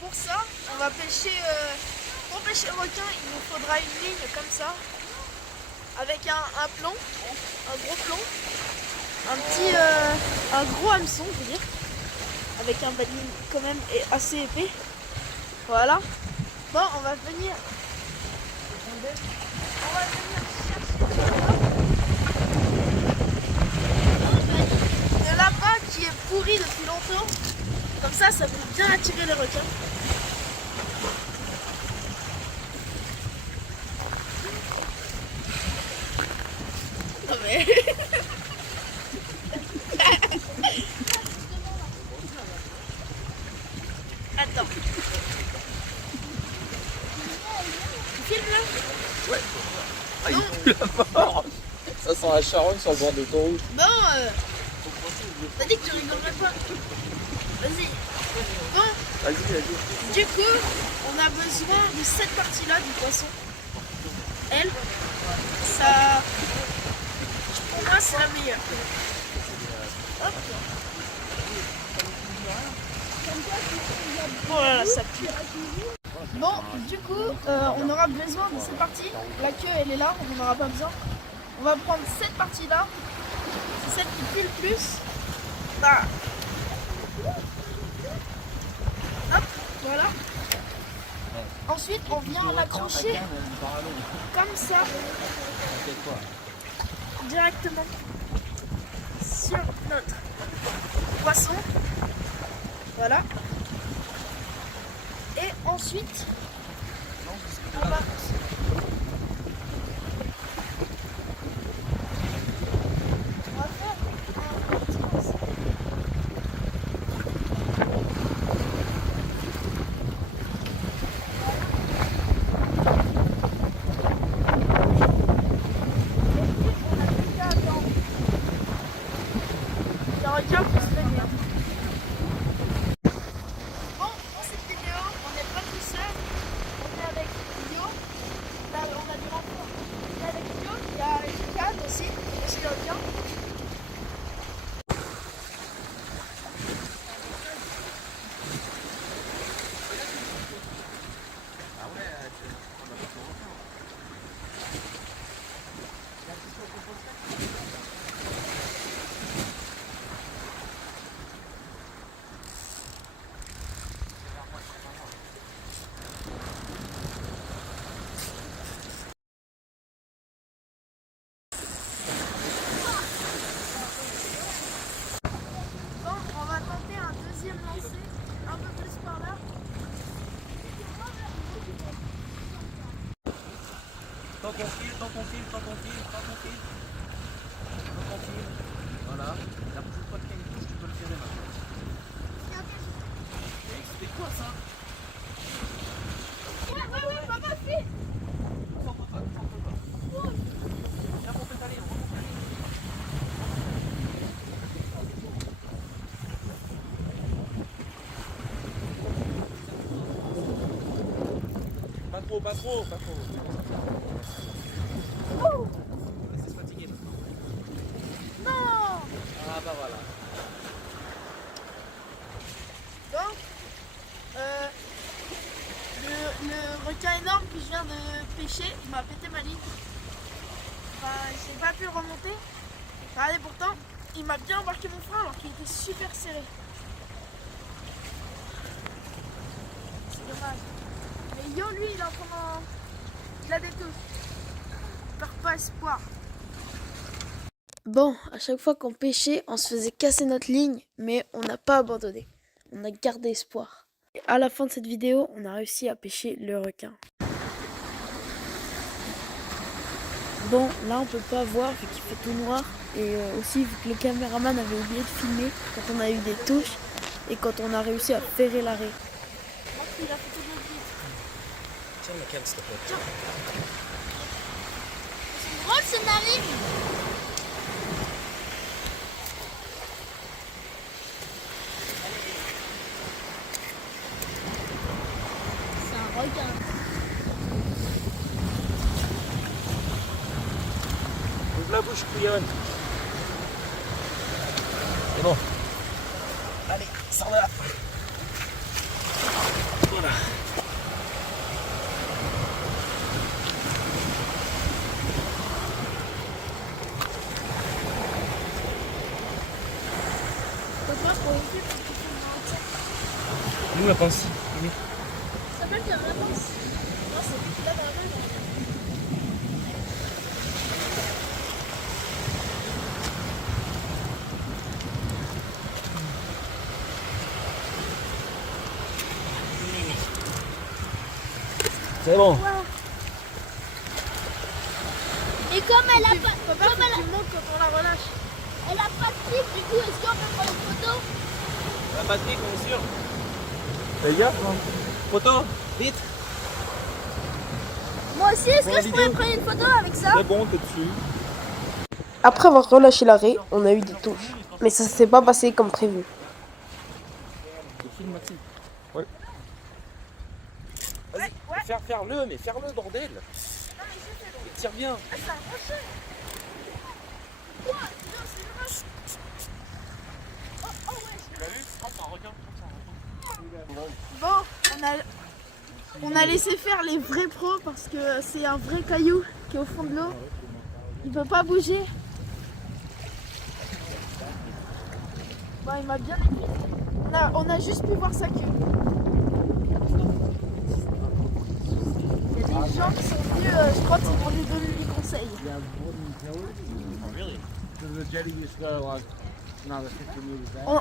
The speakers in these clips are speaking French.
pour ça, on va pêcher. Pour pêcher le requin, il nous faudra une ligne comme ça, avec un plomb, un gros plomb, un gros hameçon, je veux dire, avec un baline quand même assez épais. Voilà. Bon, on va venir chercher le lapin qui est pourri depuis longtemps. Comme ça peut bien attirer les requins. Non mais... Attends. Tu filmes là? Ouais. Ah, il pue la mort. Ça sent la charogne sur le bord d'autoroute. Bon, t'as dit que tu rigolerais pas. Vas-y. Bon, Vas-y. du coup, on a besoin de cette partie-là du poisson. Elle, ça, pour moi, c'est la meilleure. Hop. Oh là là, ça pue. Bon, du coup, on aura besoin de cette partie. La queue, elle est là, on n'en aura pas besoin. On va prendre cette partie-là. C'est celle qui pue le plus. Bah. Hop, voilà. Ensuite, on vient l'accrocher comme ça, directement sur notre poisson. Voilà. Et ensuite, on va... Tant qu'on file. Voilà. La prochaine fois qu'il y a une touche, tu peux le tirer maintenant. C'était quoi ça? Ouais, papa, file. Viens pour pétaler, on va pétaler. Pas trop. C'est fatigué maintenant. Non. Ah bah voilà. Donc, le requin énorme que je viens de pêcher, il m'a pété ma ligne. Enfin, j'ai pas pu le remonter. Regardez, pourtant, il m'a bien embarqué mon frein alors qu'il était super serré. C'est dommage. Mais Yo, lui, il est en train de... Il a des touches. Il perd pas espoir. Bon, à chaque fois qu'on pêchait, on se faisait casser notre ligne, mais on n'a pas abandonné. On a gardé espoir. Et à la fin de cette vidéo, on a réussi à pêcher le requin. Bon, là on peut pas voir vu qu'il fait tout noir. Et aussi vu que le caméraman avait oublié de filmer quand on a eu des touches et quand on a réussi à ferrer l'arrêt. Tiens la cam s'il te plaît. C'est drôle ce narine. C'est un requin. Ouvre la bouche, couillonne. C'est bon. Allez, sors de là. Voilà. Nous la pince. Ça s'appelle la pince. Non, c'est lui qui l'a dans la main. C'est bon. Et comme elle a pas, Papa, faut que tu montes quand on la relâche. elle a pas de clip, du coup, est-ce qu'on peut prendre une photo? La batterie, bien sûr. Fais gaffe, hein. Photo, vite. Moi aussi, est-ce Pour que la je pourrais vidéo. prendre une photo avec ça? C'est bon, t'es dessus. Après avoir relâché l'arrêt, on a eu des touches. Mais ça s'est pas passé comme prévu. Maxime. Ouais. Vas-y, faire-le, mais faire-le, bordel. Tire bien. Bon, on a laissé faire les vrais pros parce que c'est un vrai caillou qui est au fond de l'eau. Il peut pas bouger. Bon, il m'a bien épuisé. On a juste pu voir sa queue. Il y a des gens qui sont venus, je crois qu'ils vont lui donner des conseils.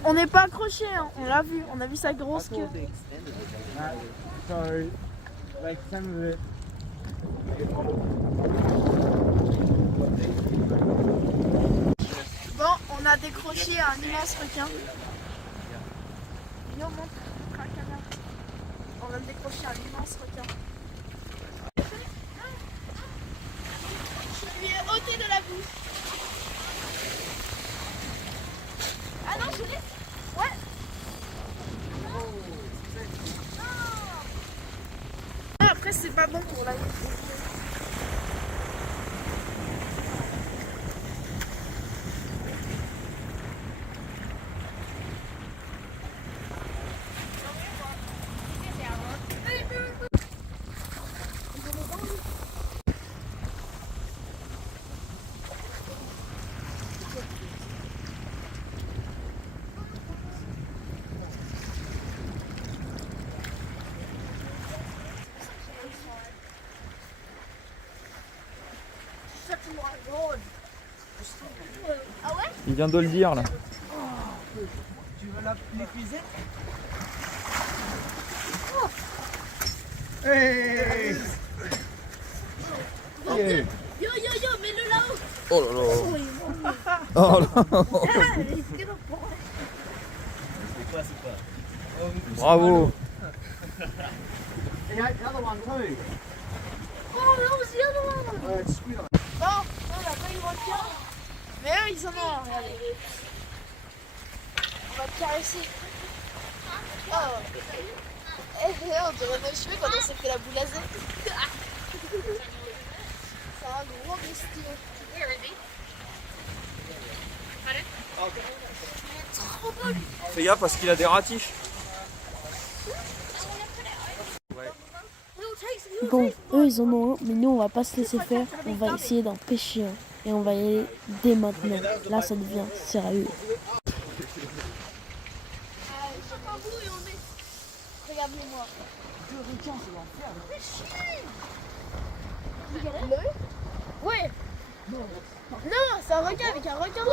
On n'est pas accroché, hein. On l'a vu, on a vu sa grosse queue. Bon, on a décroché un immense requin. Yo, montre la caméra. On a décroché un immense requin. Je lui ai ôté de la bouche. Ah non, je l'ai. Ouais. Après, c'est pas bon pour la vie. Il vient de le dire là. Tu veux l'épuiser? Yo, mets-le là-haut. Oh là là. Oh là. C'est quoi? Bravo. Oh non, c'est un Bon, on n'a pas eu le requin. Mais eux, ils en ont, regardez. On va te caresser. Oh. On dirait nos cheveux quand on s'est fait la boulazée. C'est un gros bestiau. Trop beau. Fais gaffe parce qu'il a des ratiches. Bon, eux ils en ont un, mais nous on va pas se laisser faire. On va essayer d'en pêcher un. Et on va y aller dès maintenant. Là ça devient sérieux. Regarde-moi. Ouais. Non, c'est un requin avec un requin dans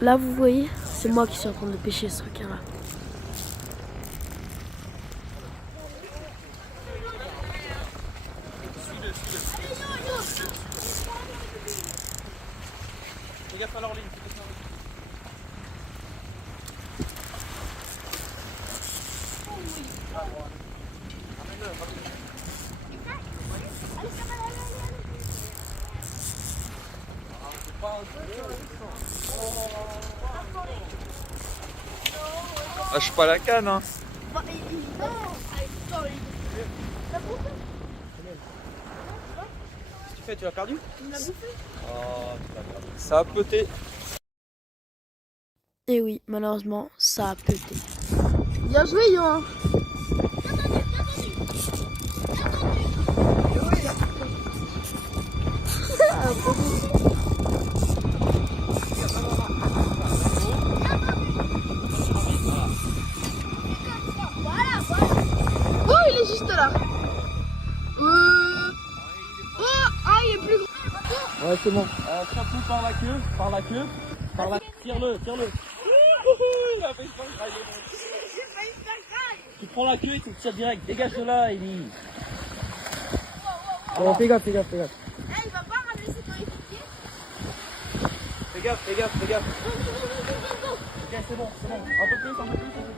Là vous voyez, c'est moi qui suis en train de pêcher ce requin là. Fais gaffe à leur ligne. Lâche pas la canne hein. Qu'est-ce que tu fais? Tu l'as perdu? Il m'a bouffé. Oh, tu l'as perdu. Ça a pété. Et oui, malheureusement, ça a pété. Bien joué, Yohan. Oh, il est juste là. Oh, ah, il est plus grand. Ouais, c'est bon. Frappe-le par la queue, par la queue, par la... Tire-le, tire-le. Il a fait ça, tu prends la queue et tu tires direct. Dégage de là, Ellie. Oh, fais gaffe, fais gaffe, fais gaffe. Eh, il va pas ramener ses coéquipiers. Fais gaffe, fais gaffe, fais gaffe. Ok, c'est bon, c'est bon. Un peu plus, un peu plus, un peu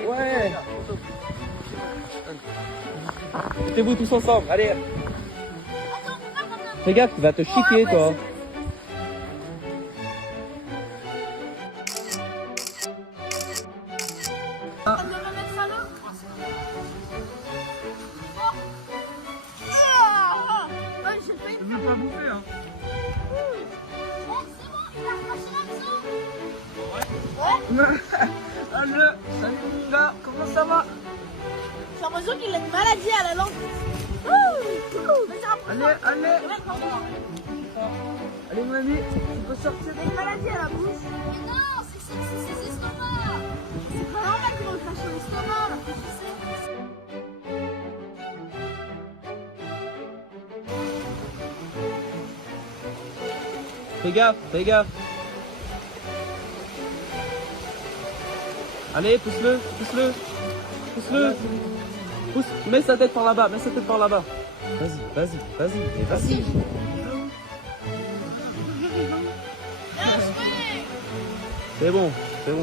plus. Ouais. Mettez-vous tous ensemble, allez. Fais gaffe, il va te chiquer, toi. On va le mettre à l'eau. Ah, j'ai failli me faire pas bouffer, hein. C'est bon, il a arraché l'hameçon. Salut mon gars, comment ça va? J'ai l'impression qu'il a une maladie à la langue. Allez, allez mon ami, tu peux sortir. Il a une maladie à la bouche. Mais non, c'est ses estomacs. C'est pas normal qu'il me crache l'estomac alors que je sais. Fais gaffe, fais gaffe. Allez, pousse-le, pousse-le, pousse-le. Pousse, mets sa tête par là-bas, mets sa tête par là-bas. Vas-y, vas-y, vas-y, et vas-y. C'est bon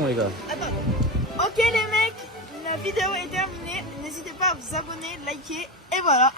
les gars. Attends. Ok les mecs, la vidéo est terminée. N'hésitez pas à vous abonner, liker et voilà.